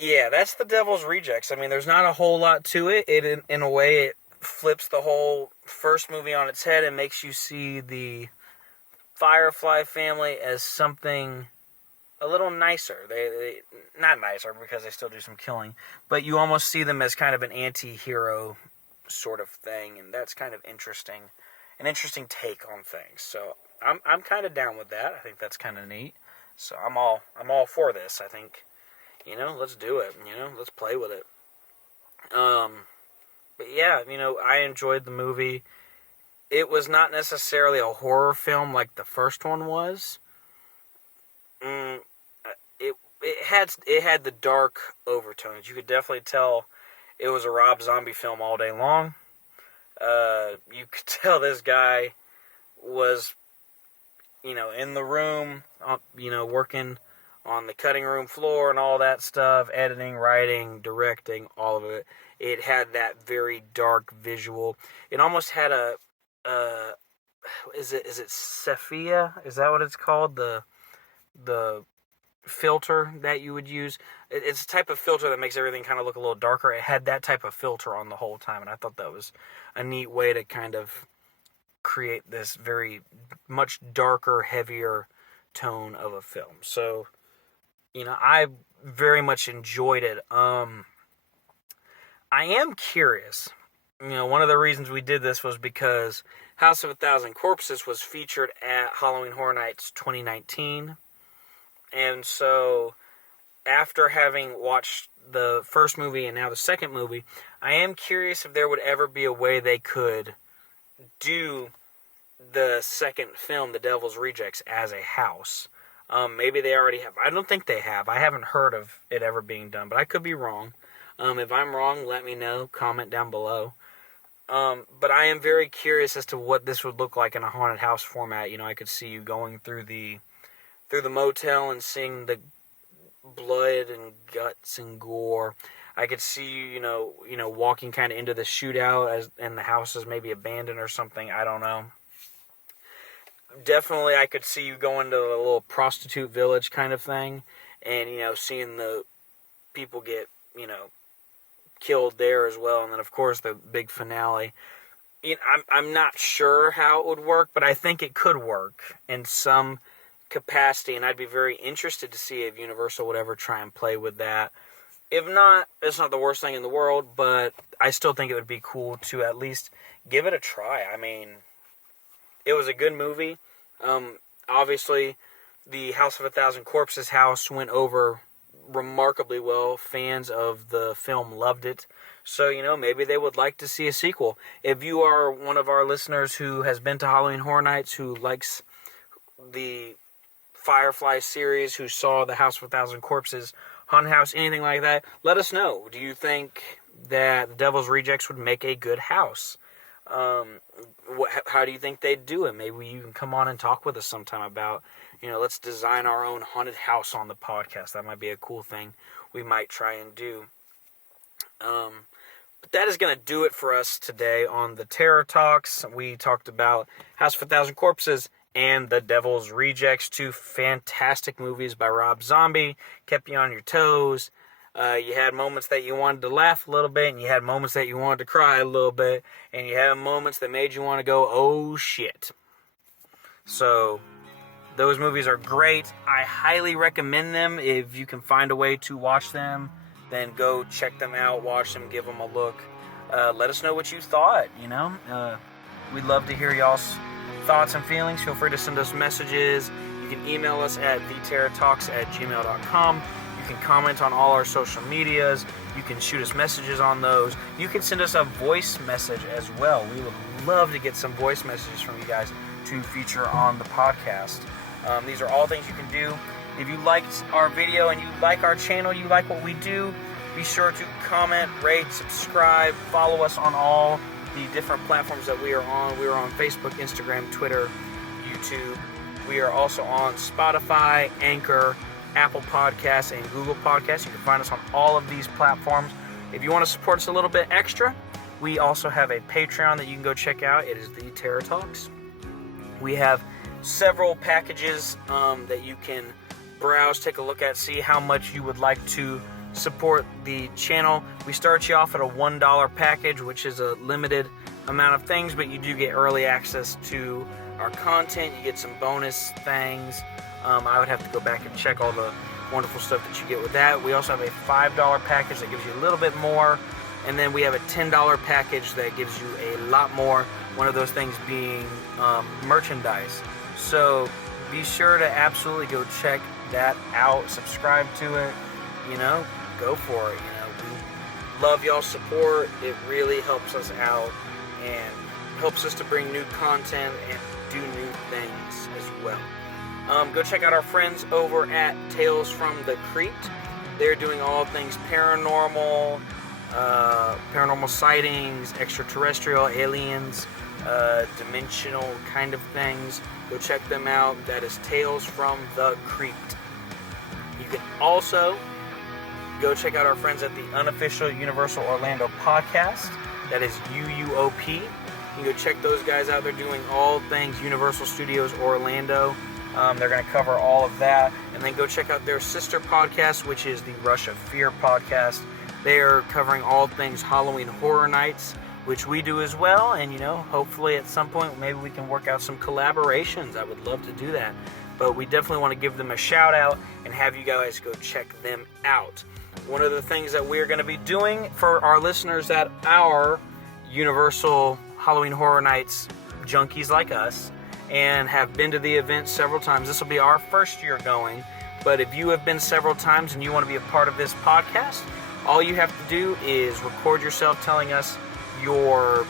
yeah, that's The Devil's Rejects. I mean, there's not a whole lot to it. In a way, it flips the whole first movie on its head and makes you see the Firefly family as something a little nicer. They not nicer because they still do some killing, but you almost see them as kind of an anti-hero sort of thing, and that's kind of interesting. An interesting take on things. So I'm kind of down with that. I think that's kind of neat. So I'm all for this. I think, let's do it. Let's play with it. But yeah, I enjoyed the movie. It was not necessarily a horror film like the first one was. It had the dark overtones. You could definitely tell it was a Rob Zombie film all day long. You could tell this guy was, in the room, working on the cutting room floor and all that stuff, editing, writing, directing, all of it. It had that very dark visual. It almost had is it sepia? Is that what it's called? The filter that you would use. It's a type of filter that makes everything kind of look a little darker. It had that type of filter on the whole time, and I thought that was a neat way to kind of create this very much darker, heavier tone of a film. So, I very much enjoyed it. I am curious. One of the reasons we did this was because House of a Thousand Corpses was featured at Halloween Horror Nights 2019. And so, after having watched the first movie and now the second movie, I am curious if there would ever be a way they could do the second film, The Devil's Rejects, as a house. Maybe they already have. I don't think they have. I haven't heard of it ever being done, but I could be wrong. If I'm wrong, let me know. Comment down below. But I am very curious as to what this would look like in a haunted house format. I could see you going through the motel and seeing the blood and guts and gore. I could see you, walking kind of into the shootout and the house is maybe abandoned or something. I don't know. Definitely, I could see you going to a little prostitute village kind of thing, and seeing the people get killed there as well, and then of course the big finale. I'm not sure how it would work, but I think it could work in some capacity, and I'd be very interested to see if Universal would ever try and play with that. If not, it's not the worst thing in the world, but I still think it would be cool to at least give it a try. I mean, it was a good movie. Obviously, the House of a Thousand Corpses house went over remarkably well. Fans of the film loved it. So, maybe they would like to see a sequel. If you are one of our listeners who has been to Halloween Horror Nights, who likes the Firefly series, who saw the House of a Thousand Corpses, Haunted House, anything like that, let us know. Do you think that The Devil's Rejects would make a good house? How do you think they'd do it? Maybe you can come on and talk with us sometime about, let's design our own haunted house on the podcast. That might be a cool thing we might try and do. But that is going to do it for us today on the Terror Talks. We talked about House of a Thousand Corpses and The Devil's Rejects, 2 fantastic movies by Rob Zombie. Kept you on your toes. You had moments that you wanted to laugh a little bit, and you had moments that you wanted to cry a little bit, and you had moments that made you want to go, oh shit. So, those movies are great. I highly recommend them. If you can find a way to watch them, then go check them out, watch them, give them a look. Let us know what you thought, We'd love to hear y'all's thoughts and feelings. Feel free to send us messages. You can email us at theterrortalks@gmail.com. You can comment on all our social medias. You can shoot us messages on those. You can send us a voice message as well. We would love to get some voice messages from you guys to feature on the podcast. These are all things you can do. If you liked our video and you like our channel, you like what we do, be sure to comment, rate, subscribe, follow us on all the different platforms that we are on. We are on Facebook, Instagram, Twitter, YouTube. We are also on Spotify, Anchor, Apple Podcasts, and Google Podcasts. You can find us on all of these platforms. If you want to support us a little bit extra, we also have a Patreon that you can go check out. It is The Terror Talks. We have several packages that you can browse, take a look at, see how much you would like to support the channel. We start you off at a $1 package, which is a limited amount of things, but you do get early access to our content. You get some bonus things. I would have to go back and check all the wonderful stuff that you get with that. We also have a $5 package that gives you a little bit more, and then we have a $10 package that gives you a lot more, one of those things being merchandise. So be sure to absolutely go check that out, subscribe to it, go for it. We love y'all's support. It really helps us out and helps us to bring new content and do new things as well. Go check out our friends over at Tales from the Crypt. They're doing all things paranormal, paranormal sightings, extraterrestrial, aliens, dimensional kind of things. Go check them out. That is Tales from the Crypt. You can also go check out our friends at the Unofficial Universal Orlando Podcast. That is UUOP. You can go check those guys out. They're doing all things Universal Studios Orlando. They're going to cover all of that. And then go check out their sister podcast, which is the Rush of Fear podcast. They are covering all things Halloween Horror Nights, which we do as well. And, hopefully at some point, maybe we can work out some collaborations. I would love to do that. But we definitely want to give them a shout out and have you guys go check them out. One of the things that we're going to be doing for our listeners that are Universal Halloween Horror Nights junkies like us and have been to the event several times. This will be our first year going, but if you have been several times and you want to be a part of this podcast, all you have to do is record yourself telling us your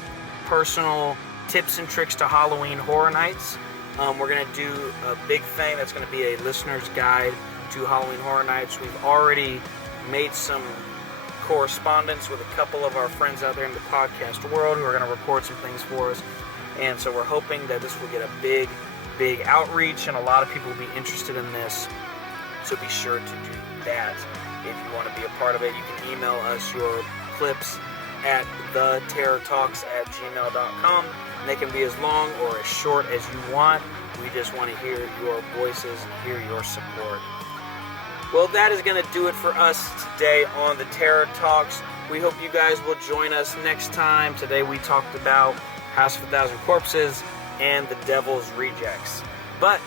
personal tips and tricks to Halloween Horror Nights. We're going to do a big thing that's going to be a listener's guide to Halloween Horror Nights. We've already made some correspondence with a couple of our friends out there in the podcast world who are going to record some things for us. And so we're hoping that this will get a big, big outreach, and a lot of people will be interested in this. So be sure to do that. If you want to be a part of it, you can email us your clips at theterrortalks@gmail.com. And they can be as long or as short as you want. We just want to hear your voices and hear your support. Well, that is going to do it for us today on the Terror Talks. We hope you guys will join us next time. Today we talked about House of a Thousand Corpses and The Devil's Rejects. But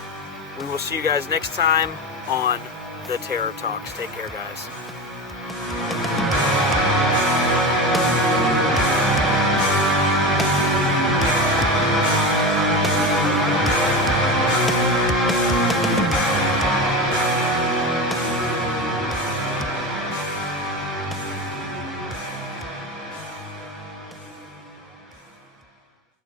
we will see you guys next time on the Terror Talks. Take care, guys.